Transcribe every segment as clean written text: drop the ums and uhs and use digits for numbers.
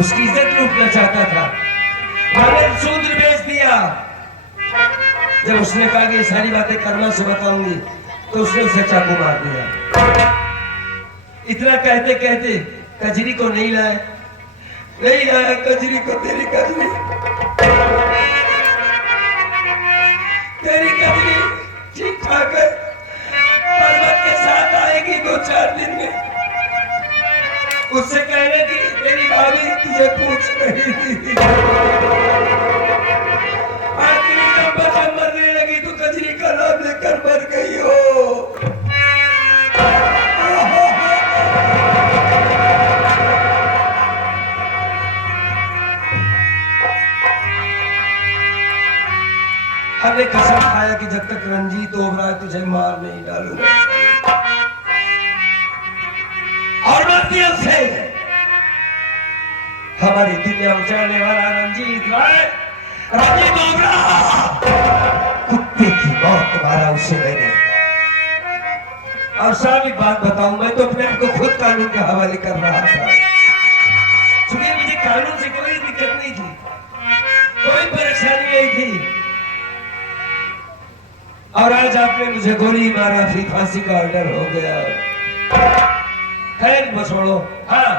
उसकी इज्जत लूटना चाहता था। मैंने शूद्र बेच दिया। जब उसने कहा कि ये सारी बातें कर्मा से बताऊंगी तो उसने उसे चाकू मार दिया। इतना कहते कहते कजरी को नहीं लाया, नहीं लाया कजरी को। तेरी कजरी ठीक ठाक है, पर्वत के साथ आएगी 2-4 दिन में। उससे कहने की तेरी भाभी तुझे पूछ रही थी। आखिरी दम पर जब मरने लगी तो कजरी का नाम लेकर मर गई हो। हमने कसम खाया कि जब तक रंजीत ओबराय तुझे मार नहीं डालूंगा। और मरती उसे हमारी दुनिया उजाड़ने वाला रंजीत ओबराय, कुत्ते की मौत तुम्हारा उसे मैंने। और साहब एक बात बताऊं, मैं तो अपने आप को खुद कानून के हवाले कर रहा था, क्योंकि मुझे कानून से कोई दिक्कत नहीं थी, कोई परेशानी नहीं थी। और आज आपने मुझे गोली मारा, फिर फांसी का ऑर्डर हो गया। खैर वो छोड़ो। हाँ,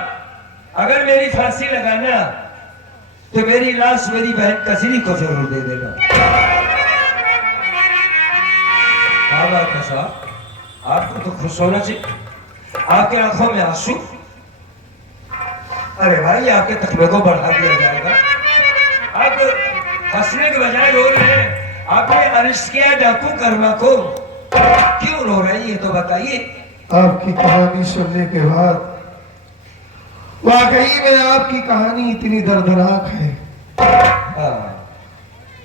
अगर मेरी फांसी लगाना तो मेरी लाश मेरी बहन कजरी को जरूर दे देना। क्या बात है साहब, आपको तो खुश होना चाहिए। आपके आंखों में आंसू। अरे भाई, आपके तकबे को बढ़ा दिया जाएगा। आप हंसने के बजाय रो रहे हैं। आपने अरेस्ट किया डाकू कर्मा को, क्यों रो रहे हैं ये तो बताइए। आपकी कहानी सुनने के बाद वाकई में आपकी कहानी इतनी दर्दनाक है।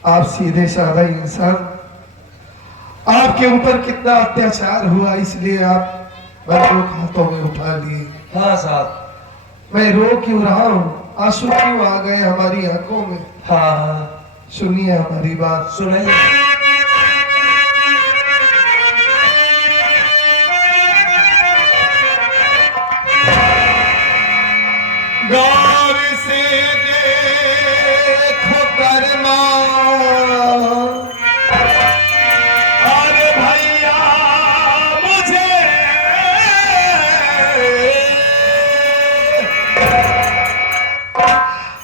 आप सीधे साधा इंसान, आपके ऊपर कितना अत्याचार हुआ, इसलिए आप बंदूक हाथों में उठा लिए। हाँ साहब, मैं रो क्यों रहा हूँ, आंसू क्यों आ गए हमारी आंखों में। हाँ, सुनिए हमारी बात, सुनाइए। गौर से देखो कर्मा, अरे भैया मुझे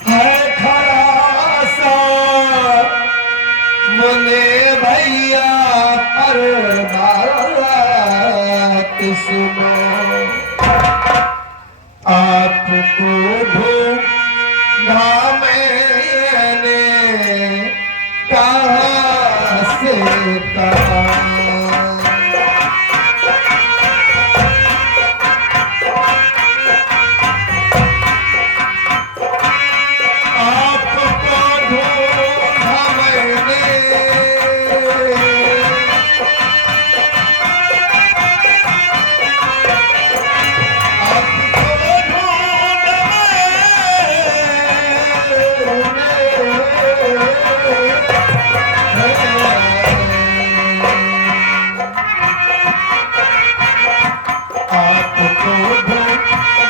है खरा सा मुने भैया पर बात सुनो। आपको ढूंढा मैंने कहाँ से कहाँ, आपको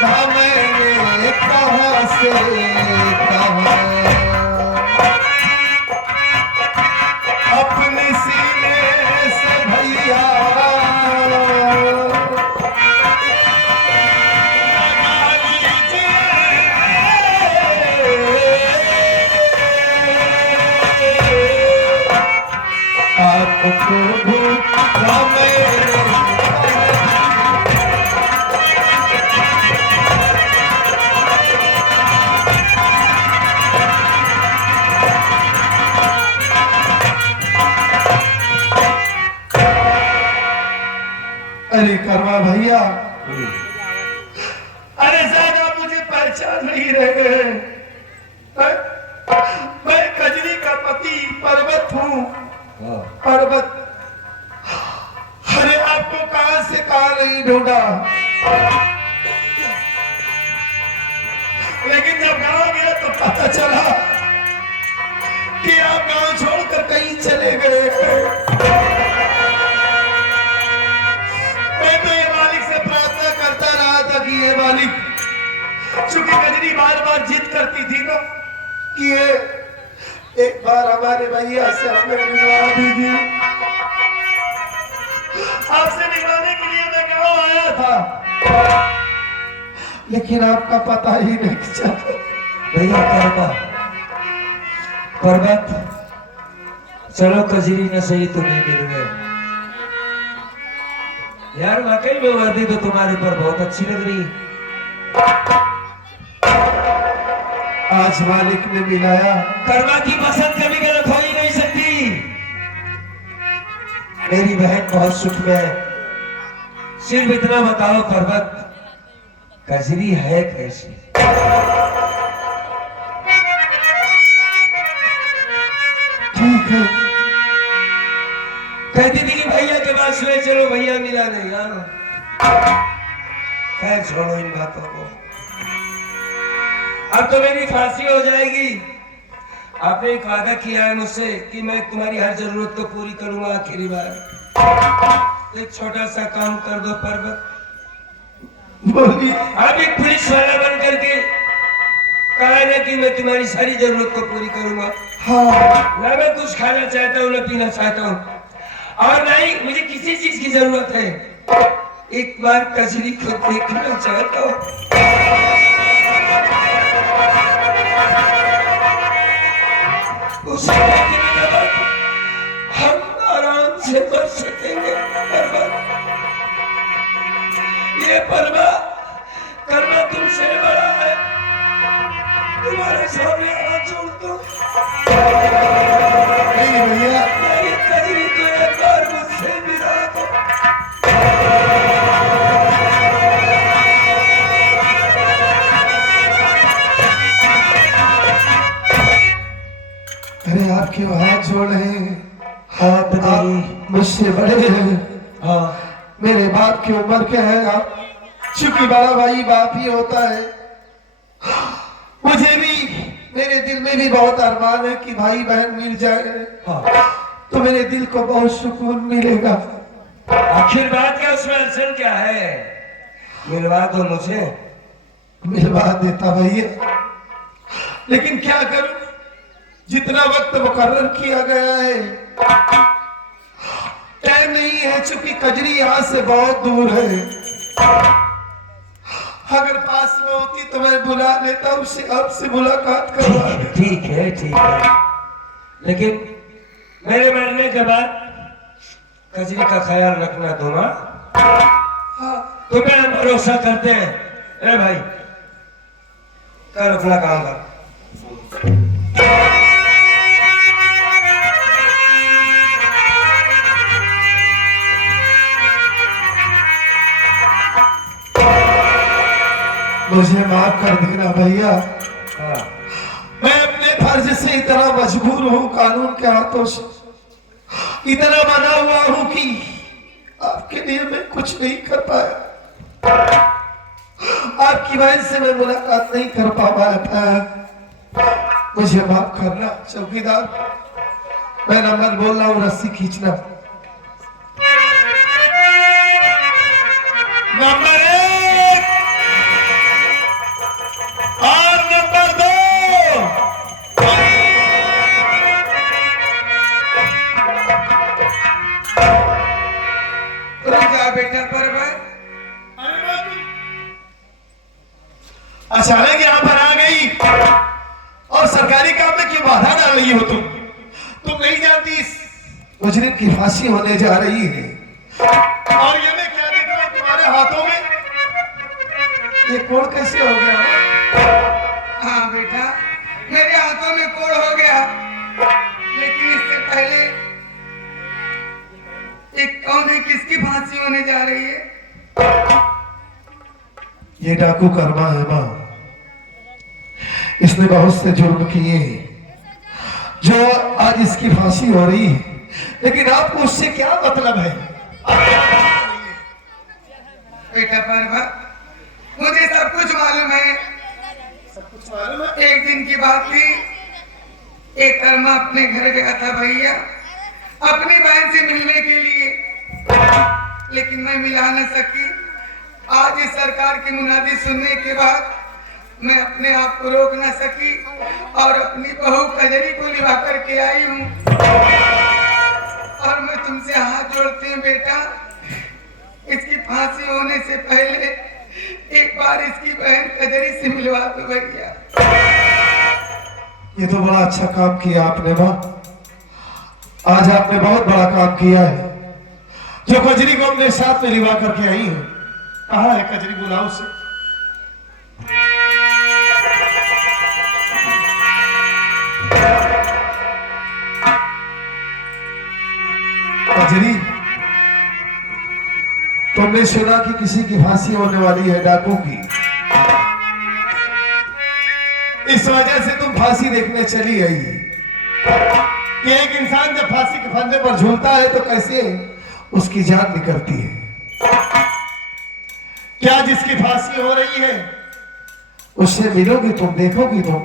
ढूंढा मैंने अपने सीने से भैया आपको ढूंढा मैंने। अरे कर्मा भैया, अरे ज्यादा मुझे पहचान नहीं रहे। मैं कजरी का पति पर्वत हूँ। पर्वत, अरे आपको कहां से कहां नहीं ढूंढा, लेकिन जब गांव गया तो पता चला कि आप गांव छोड़कर कहीं चले गए हैं। मैं तो ये मालिक से प्रार्थना करता रहा था कि ये मालिक, चूंकि कजरी बार बार जिद करती थी ना कि ये एक बार हमारे भैया से हमें मिलवा दीजिए। आपसे मिलवाने के लिए मैं गाँव आया था, लेकिन आपका पता ही नहीं चला। भैया कर्मा पर्वत, चलो कजरी न सही तुम्हें मिल गए। यार वाकई में वर्दी तो तुम्हारे ऊपर बहुत अच्छी लग रही है। आज मालिक ने मिलाया। कर्मा की पसंद कभी गलत हो ही नहीं सकती। मेरी बहन बहुत सुख में है। सिर्फ इतना बताओ पर्वत, कजरी है कैसी? ठीक है। कहती थी कि भैया के पास ले चलो, भैया मिला नहीं यार। खैर छोड़ो इन बातों को। अब तो मेरी फांसी हो जाएगी। आपने एक वादा किया है मुझसे कि मैं तुम्हारी हर जरूरत को पूरी करूंगा। आखिरी बार एक छोटा सा काम कर दो पर्वत। बोलिए। अब एक पुलिस वाला बन करके कहा है ना कि मैं तुम्हारी सारी जरूरत को पूरी करूंगा। हाँ। ना मैं कुछ खाना चाहता हूँ, ना पीना चाहता हूँ, और ना ही मुझे किसी चीज की जरूरत है। एक बार कजरी को देखना चाहता हूँ। उसे देखने के बाद हम आराम से मर सकेंगे। ये पर्वा कर्मा तुमसे बड़ा है। तुम्हारे सामने हाथ जोड़ता हूं। नहीं भैया। मेरी कजरी तो एक बार मुझसे मिला दो। अरे आप क्यों हाथ जोड़ रहे हैं? हाथ नहीं, आप मुझसे बड़े हैं। हाँ मेरे बाप की उम्र के हैं आप। चूंकि बड़ा भाई बाप ही होता है। मुझे भी, मेरे दिल में भी बहुत अरमान है कि भाई बहन मिल जाए। हाँ। तो मेरे दिल को बहुत सुकून मिलेगा। आखिर बात क्या, उसमें अड़चन क्या है? मिलवा दो मुझे। मिलवा देता भैया, लेकिन क्या करूं, जितना वक्त मुकर्रर किया गया है टाइम नहीं है। चूंकि कजरी यहाँ से बहुत दूर है। अगर पास में होती तो मैं बुला लेता, उससे आपसे मुलाकात करवा देता। ठीक है ठीक है, लेकिन मेरे मरने के बाद कजरी का ख्याल रखना तुम। हाँ। तुम्हें हम भरोसा करते हैं। ए भाई कर अपना काम कर। मुझे माफ कर देना भैया। हाँ। मैं अपने फर्ज से इतना मजबूर हूँ, कानून के हाथों से इतना बना हुआ हूँ कि आपके लिए मैं कुछ नहीं कर पाया। आपकी वजह से मैं मुलाकात नहीं कर पाया। मुझे माफ करना चौकीदार। मैं नंबर बोल रहा हूँ, रस्सी खींचना। नंबर 1 और नंबर 2। बेटा पर्वत, अचानक यहाँ पर आ गई और सरकारी काम में क्यों बाधा डाल रही हो तुम नहीं जानती इस मुजरिम की फांसी होने जा रही है। और ये मैं क्या देख रहा हूँ तुम्हारे हाथों में? ये कोड कैसे हो गया? हाँ बेटा, मेरे हाथों में कोड़ हो गया, लेकिन इससे पहले एक कौन है, किसकी फांसी होने जा रही है? ये डाकू कर्मा है माँ। इसने बहुत से जुर्म किए जो आज इसकी फांसी हो रही है, लेकिन आपको उससे क्या मतलब है? बेटा पर्वत, मुझे सब कुछ मालूम है। सब कुछ मालूम है। एक दिन की बात थी, एक कर्मा अपने घर गया था भैया अपनी बहन से मिलने के लिए, लेकिन मैं मिला न सकी। आज इस सरकार की मुनादी सुनने के बाद मैं अपने आप को रोक ना सकी और अपनी बहू कजरी को लिवा करके आई हूँ। और मैं तुमसे हाथ जोड़ती हूँ बेटा, इसकी फांसी होने से पहले एक बार इसकी बहन कजरी से मिलवा दो भैया। ये तो बड़ा अच्छा काम किया आपने माँ। आज आपने बहुत बड़ा काम किया है। जो कजरी को हमने साथ में लिवा करके आई है, कहाँ है कजरी? बुलाओ से। कजरी, तुमने सुना कि किसी की फांसी होने वाली है, डाकू की। इस वजह से तुम फांसी देखने चली आई कि एक इंसान जब फांसी के फंदे पर झूलता है तो कैसे उसकी जान निकलती है। क्या जिसकी फांसी हो रही है उससे मिलोगी तुम, देखोगी तुम?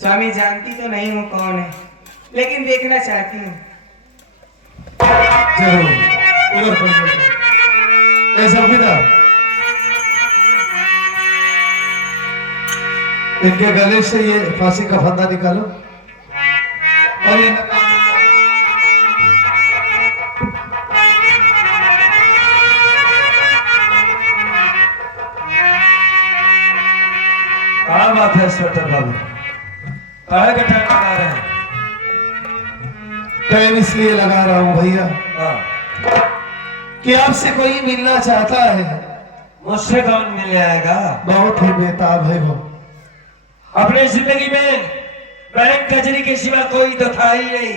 स्वामी जानती तो नहीं हूँ कौन है, लेकिन देखना चाहती हूँ। जरूर, उधर पर ऐसा विदा। इनके गले से ये फांसी का फंदा निकालो और ये क्या बात है स्वेटर बाबू, काहे का टाइम लगा रहे हैं? टाइम इसलिए लगा रहा हूं भैया हाँ। कि आपसे कोई मिलना चाहता है। मुझसे कौन मिलने आएगा? बहुत ही बेताब है वो। अपने जिंदगी में बहन कजरी के सिवा कोई तो था ही नहीं।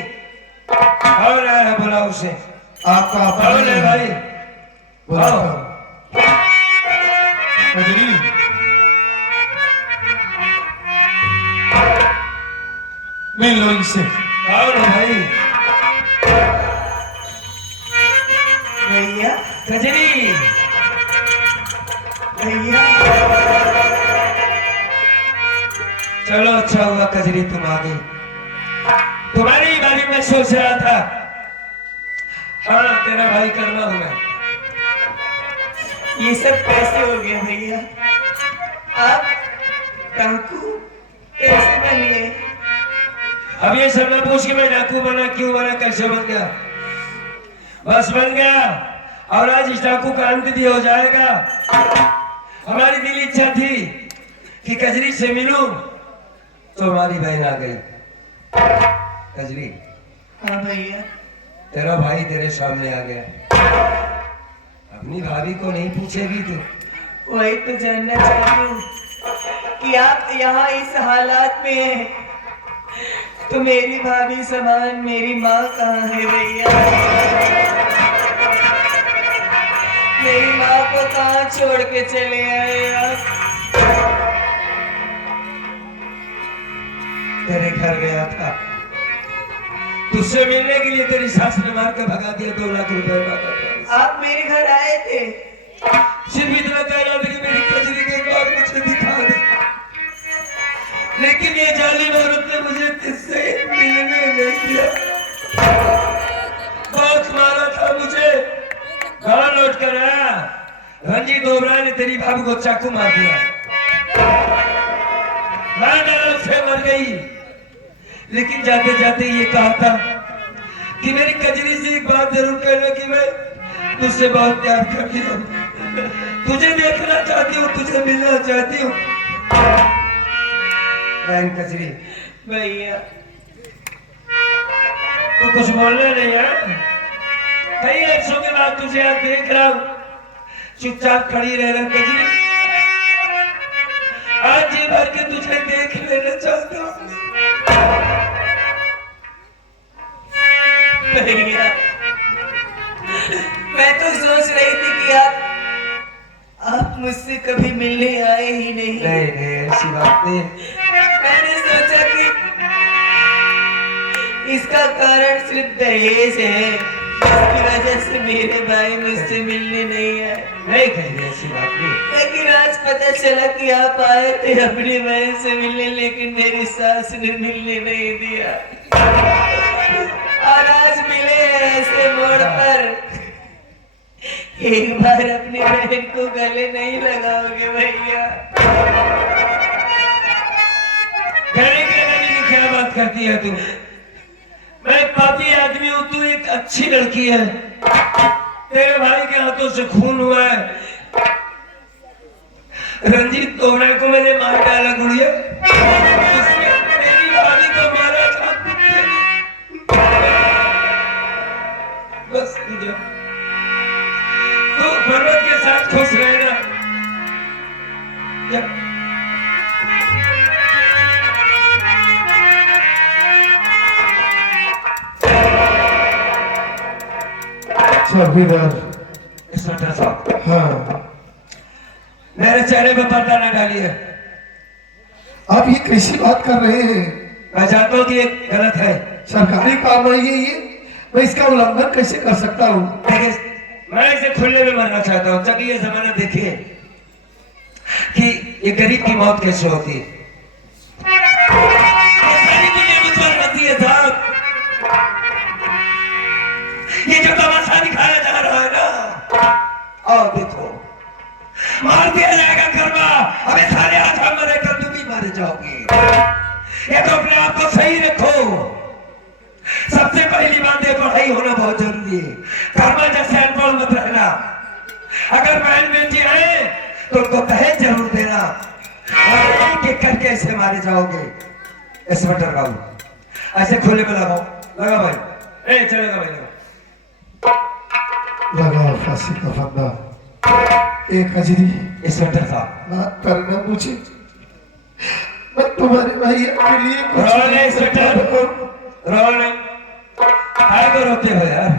कौन आया है? बुलाओ उसे। आपका कौन है भाई? बुलाओ। कजरी, मिल लो इनसे। कौन है भाई? भैया, कजरी, भैया, चलो अच्छा हुआ कजरी तुम आ गई। तुम्हारी बारे में सोच रहा था। हाँ, तेरा भाई कर्मा हूं मैं। ये सब कैसे हो गया भैया? आप डाकू कैसे बन गए? अब ये सब न पूछ के मैं डाकू बना, क्यों बना, कैसे बन गया। बस बन गया और आज इस डाकू का अंत भी हो जाएगा। हमारी दिल इच्छा थी कि कजरी से मिलूं, तो हमारी बहन आ गई। कजरी, हाँ भैया। तेरा भाई तेरे सामने आ गया। अपनी भाभी को नहीं पूछेगी तू? वही तो जानना चाहती हूँ कि आप यहाँ इस हालात में हैं, तो मेरी भाभी समान मेरी माँ कहाँ है भैया? मेरी माँ को कहाँ छोड़ के चले आए आप? तेरे घर गया था, तुझसे मिलने के लिए तेरी सास ने मार के भगा दिया। 2 लाख रुपए मांगा था। आप मेरे घर आए थे, सिर्फ इतना कहना था कि मेरी कजरी के बाद मुझे दिखा दे, लेकिन ये जालिम औरत ने मुझे किससे मिलने नहीं दिया। बहुत मारा था मुझे। घर लौट कर आया, रंजीत ओबराय ने तेरी भाभी को चाकू मार दिया। मैं उसे मर गई, लेकिन जाते जाते ये कहा था कि मेरी कजरी से एक बात जरूर कहना कि मैं तुझसे बहुत प्यार करती हूँ, तुझे देखना चाहती हूँ, तुझे मिलना चाहती हूँ। बहन कजरी, भैया तू कुछ बोलना नहीं है? कई वर्षों के बाद तुझे आज देख रहा हूँ, चुपचाप खड़ी रहना कजरी। आज जी भर के तुझे देख लेना चाहता हूँ। भैया, मैं तो सोच रही थी कि आप मुझसे कभी मिलने आए ही नहीं। नहीं, ऐसी बात नहीं। मैंने सोचा कि इसका कारण सिर्फ दहेज है, इसकी वजह से मेरे भाई मुझसे मिलने नहीं आए। नहीं कहीं ऐसी बात नहीं। लेकिन आज पता चला कि आप आए थे अपनी बहन से मिलने, लेकिन मेरी सास ने मिलने नहीं दिया। और आज मिले हैं ऐसे मोड़ पर। एक बार अपनी बहन को गले नहीं लगाओगे भैया? करती है तू? मैं एक पापी आदमी हूं, तू एक अच्छी लड़की है। तेरे भाई के हाथों से खून हुआ है। रंजीत तोमरा को मैंने मार डाला गुड़िया। मेरी भाभी को मारा था कुत्ते ने। बस तुझे तू पर्वत के साथ खुश रहना। जा। चौकीदार। इंस्पेक्टर साहब, हाँ, मेरे चेहरे पे पर्दा न डालिए। आप ये कैसी बात कर रहे हैं? मैं जानता हूँ कि ये गलत है, सरकारी काम है ये मैं इसका उल्लंघन कैसे कर सकता हूँ? लेकिन मैं इसे खुले में मरना चाहता हूँ ताकि ये जमाना देखे कि ये गरीब की मौत कैसे होती है। ये सारी दुनिया मुझ पर होती है साहब। ये जो तमाशा दिखाया जा रहा है ना, और देखो मार दिया जाएगा कर्मा। अबे सारे आसाम मरे कर तुम भी मारे जाओगे। ये तो अपने आप को सही रखो। सबसे पहली बात है, पढ़ाई होना बहुत जरूरी है। कर्मा जैसे अनपढ़ मत रहना। अगर बहन बेटी आए तो उनको दहेज जरूर देना, और एक एक करके ऐसे मारे जाओगे। इंस्पेक्टर बाबू ऐसे खुले में लगाओ। लगा भाई, ए चलेगा भाई, लगा फांसी का फंदा। एक हजरी। इंस्पेक्टर साहब, माफ करना मुझे, मैं तुम्हारे भैया के लिए कुछ रोने नहीं इंस्पेक्टर, कर सकता। रोने काय को रोते हो यार?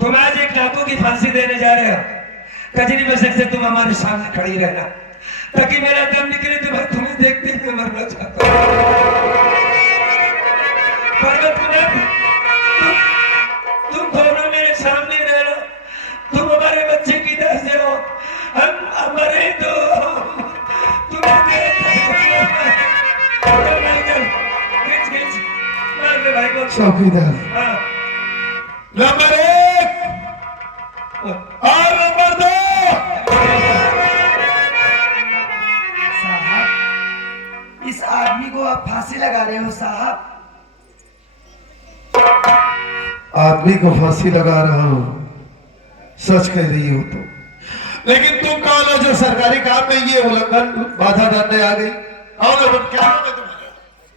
तुम आज एक डाकू की फांसी देने जा रहे हो। कजरी में से तुम हमारे सामने खड़ी रहना ताकि मेरा दम निकले तो मैं तुम्हें देखते हुए मरना चाहता हूँ। पर्वत कुमार, तुम दोनों मेरे सामने रहना। तुम हमारे बच्चे की तरह हो, हम मरे तो तुम्हें भाई को। चौकीदार। हाँ। नंबर 1 और नंबर 2। साहब, इस आदमी को आप फांसी लगा रहे हो साहब? आदमी को फांसी लगा रहा हूं, सच कह रही हो तुम। लेकिन तुम कौन हो जो सरकारी काम में ये उल्लंघन बाधा डालने आ गई? कौन हो तुम? क्या नाम है तुम्हारा?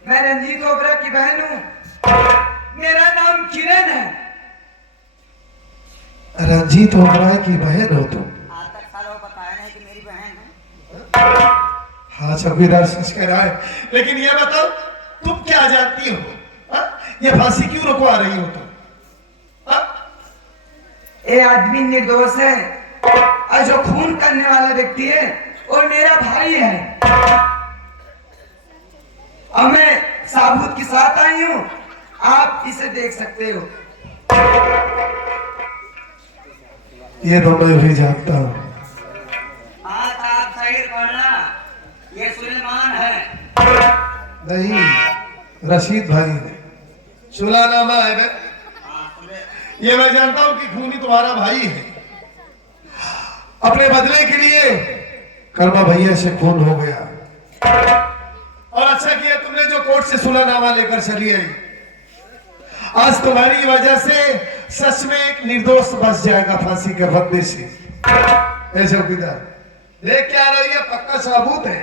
मैं रंजीत ओबरा की बहन हूँ। मेरा नाम किरण है। रंजीत ओबराय की बहन हो तुम? आज तक सालों बताया नहीं कि मेरी बहन है। हाँ चौकीदार सच कह रहा है, लेकिन ये बताओ तुम क्या जानती हो? हा? ये फांसी क्यों रुकवा रही हो तुम? हा? ये आदमी निर्दोष है और जो खून करने वाला व्यक्ति है वो मेरा भाई है। और मैं साबूत के साथ आई हूँ, आप इसे देख सकते हो। ये तो मैं भी जानता हूँ। आज आप सही पढ़ना, ये सुलेमान है। नहीं, रशीद भाई है, सुलानामा है। मैं ये मैं जानता हूं कि खूनी तुम्हारा भाई है। अपने बदले के लिए कर्मा भैया से खून हो गया, और अच्छा किया तुमने जो कोर्ट से सुलानामा लेकर चली आई। आज तुम्हारी वजह से सच में एक निर्दोष बच जाएगा फांसी के फंदे से। ए चौकीदार, देख क्या रही है? पक्का सबूत है।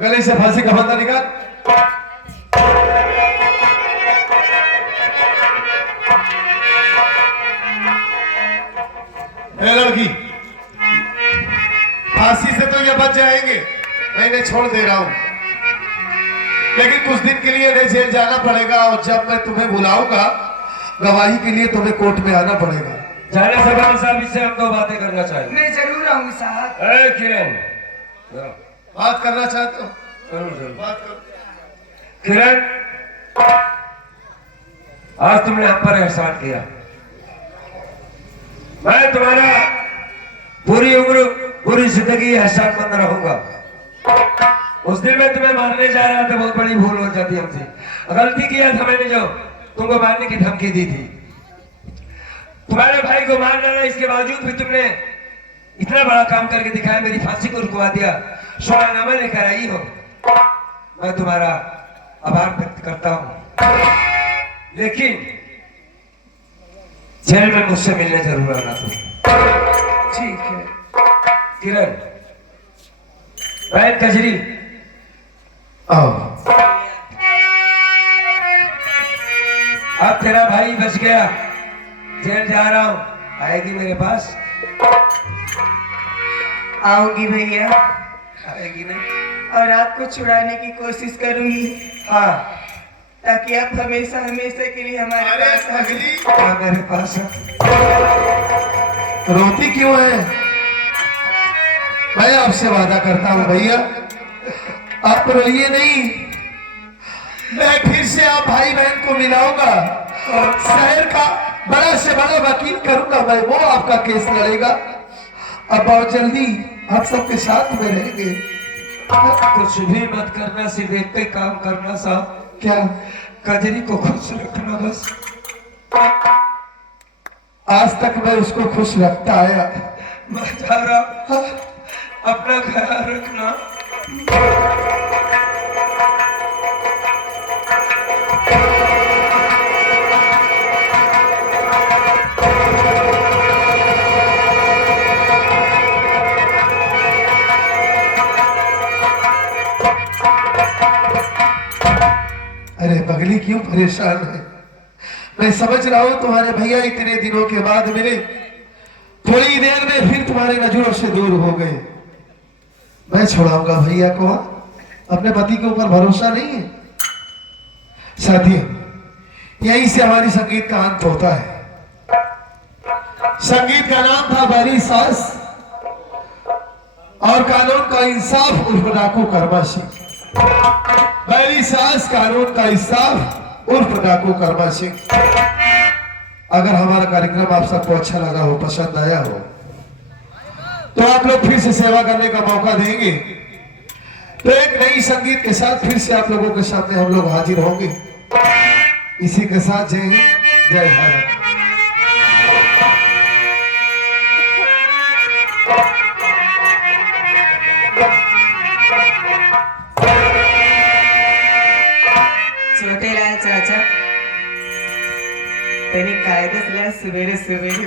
गले से फांसी का फंदा निकाल। ए लड़की, फांसी से तो ये बच जाएंगे, मैं इन्हें छोड़ दे रहा हूं, लेकिन कुछ दिन के लिए इन्हें जेल जाना पड़ेगा। और जब मैं तुम्हें बुलाऊंगा गवाही के लिए, तुम्हें कोर्ट में आना पड़ेगा। जाने से पहले साहब इससे हम दो बातें करना चाहिए। मैं जरूर आऊंगी साहब। ए किरण, बात करना चाहते हो? जरूर जरूर। बात करो। किरण, आज तुमने हम पर एहसान किया। मैं तुम्हारा पूरी उम्र पूरी जिंदगी एहसान मंद रहूंगा। उस दिन मैं तुम्हें मारने जा रहा था, बहुत बड़ी भूल हो जाती हमसे। गलती किया था मैंने जो तुमको मारने की धमकी दी थी। तुम्हारे भाई को मार डाला, इसके बावजूद भी तुमने इतना बड़ा काम करके दिखाया, मेरी फांसी को रुकवा दिया, सुलानामा लेकर आई हो। मैं तुम्हारा आभार व्यक्त करता हूं, लेकिन जेल में मुझसे मिलने जरूर आना तुम। ठीक है। किरण, बैठ कजरी। आओ। अब तेरा भाई बच गया, जेल जा रहा हूं, आएगी मेरे पास? आऊंगी भैया, आएगी नहीं? और आपको छुड़ाने की कोशिश करूंगी, हाँ, ताकि आप हमेशा हमेशा के लिए हमारे अरे पास आ जाएं। पगली, हाँ, मेरे पास है। रोती क्यों है? मैं आपसे वादा करता हूं भैया, आप रोइए नहीं। मैं फिर से आप भाई बहन को मिलाऊंगा और शहर का बड़ा से बड़ा वकील करूंगा मैं, वो आपका केस लड़ेगा। अब बहुत जल्दी आप सबके साथ में रहेंगे। कुछ भी मत करना, सिर्फ एक ही काम करना साहब। क्या? कजरी को खुश रखना बस। आज तक मैं उसको खुश रखता आया। मैं जा रहा हूं, अपना ख्याल रखना। अरे पगली क्यों परेशान है? मैं समझ रहा हूं तुम्हारे भैया इतने दिनों के बाद मिले, थोड़ी देर में फिर तुम्हारे नजरों से दूर हो गए। मैं छुड़ाऊंगा भैया को। अपने पति के ऊपर भरोसा नहीं है? साथियों, यहीं से हमारी संगीत का अंत होता है। संगीत का नाम था बैरी सास और कानून का इंसाफ उर्फ डाकू कर्मा सिंह। बैरी सास, कानून का इंसाफ उर्फ डाकू कर्मा सिंह। अगर हमारा कार्यक्रम आप सबको अच्छा लगा हो, पसंद आया हो, तो आप लोग फिर से सेवा करने का मौका देंगे। तो एक नई संगीत के साथ फिर से आप लोगों के सामने हम लोग हाजिर होंगे। इसी के साथ जय हिंद, जय भारत। छोटे लाल चाचा, त्यांनी कायदच लिया सवेरे सवेरे